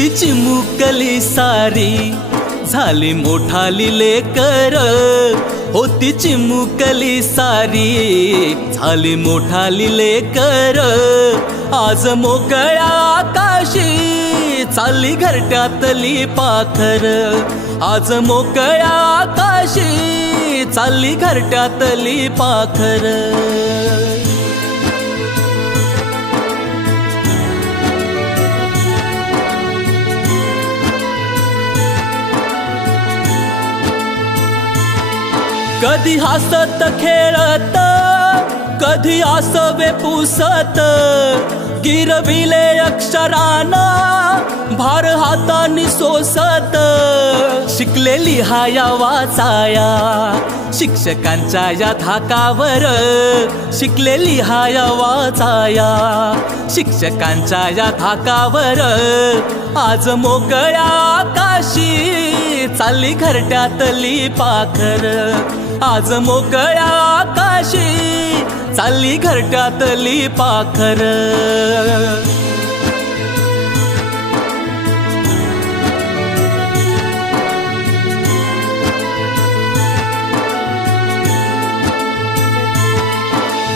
होती चिमुकली सारी झाली मोठाली लेकर, होती चिमुकली सारी झाली मोठाली लेकर। आज मोकळ्या आकाशी चालली घरट्यातली पाखर, आज मोकळ्या आकाशी चालली घरट्यातली पाखर। कधी हसत खेळत, कधी आसवे पुसत, गिरविले अक्षराना भार हातानी सोसत। शिकलेली हाया वाचाया शिक्षकांच्या या धाकावर, शिकलेली हाया वाचाया शिक्षकांच्या या धाकावर। आज मोकळ्या आकाशी चालली घरट्यातली पाखर, आज मोकळ्या आकाशी चालली घरट्यातली पाखर।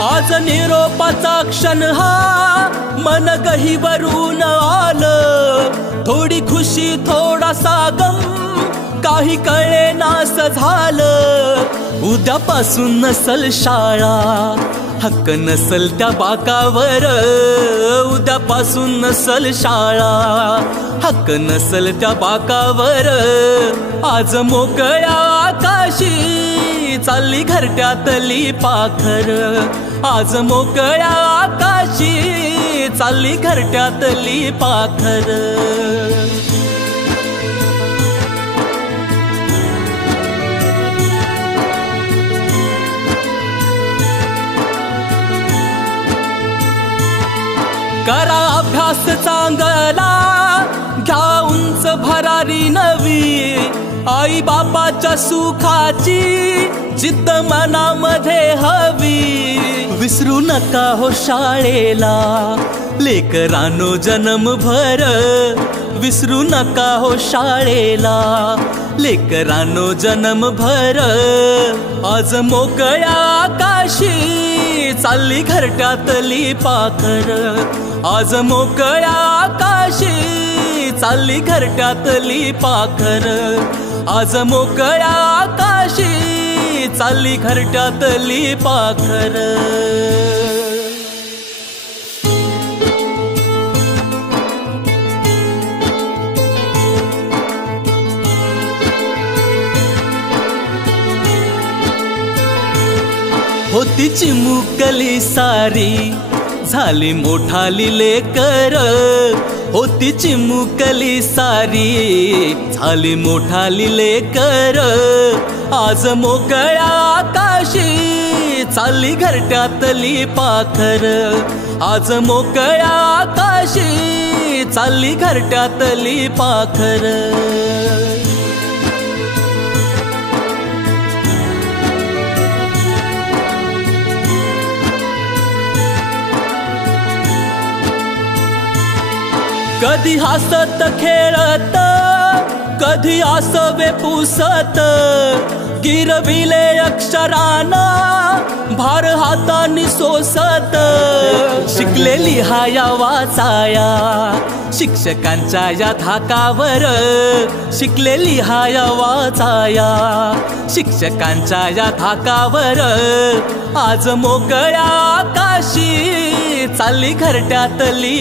आज निरोपाचा क्षण हा मन गहिवरून आलं, थोडी खुशी थोडासा गम काही कळे नास झालं। उद्यापासून नसल शाळा हक्क नसल त्या बाकावर, उद्यापासून नसल शाळा हक्क नसल त्या बाकावर। आज मोकळ्या आकाशी चालली घरट्यातली पाखर, आज मोकळ्या आकाशी चालली घरट्यातली पाखर। करा अभ्यास चांगला घ्या उंच भरारी नवी, आई बापाच्या सुखाची जिद्द मनामध्ये हवी। विसरू नका हो शाळेला लेकरांनो जन्मभर, विसरू नका हो शाळेला लेकरांनो जन्मभर। आज मोकळ्या आकाशी चालली घरट्यातली पाखर, आज मोकळ्या आकाशी चालली घरट्यातली पाखर, आज मोकळ्या आकाशी चालली घरट्यातली पाखर। होती चिमुकली सारी झाली मोठाली लेकर, होती चिमुकली सारी झाली मोठाली लेकर। आज मोकळ्या आकाशी चालली घरट्यातली पाखर, आज मोकळ्या आकाशी चालली घरट्यातली पाखर। कधी हसत खेळत, कधी आसवे पुसत, गिरविले अक्षराना भार हातानी सोसत। शिकलेली हाया वाचाया शिक्षकांच्या या धाकावर, शिकलेली हाया वाचाया शिक्षकांच्या या धाकावर। आज मोकळ्या आकाशी चालली घरट्यातली